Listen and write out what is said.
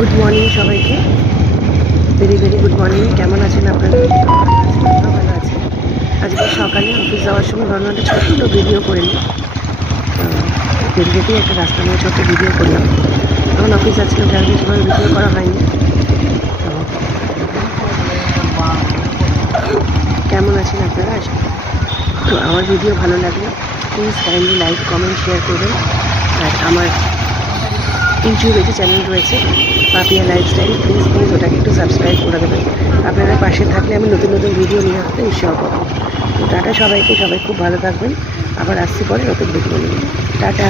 Good morning সবাইকে, very very good morning. কেমন আছেন আপনারা? ভালো আছে। আজকে সকালে অফিস যাওয়ার সময় ভাবলাম একটা ছোট্ট ভিডিও করে নিই। তো যেতেই একটা রাস্তা নিয়ে ছোট্ট ভিডিও করলাম। তখন অফিস যাচ্ছিলাম, যার সেভাবে ভিডিও করা হয়নি। তো কেমন আছেন আপনারা? তো আমার ভিডিও ভালো লাগলে please kindly like, comment, share করবেন। আর আমার ইউটিউবে যে চ্যানেল রয়েছে পাপিয়া লাইফস্টাইল, প্লিজ ওটাকে একটু সাবস্ক্রাইব করে দেবেন। আপনারা পাশে থাকলে আমি নতুন নতুন ভিডিও নিয়ে আসতে উৎসাহ পাবো। তো টাটা সবাইকে, সবাই খুব ভালো থাকবেন। আবার আসছি পরে নতুন ভিডিও নিয়ে। টাটা।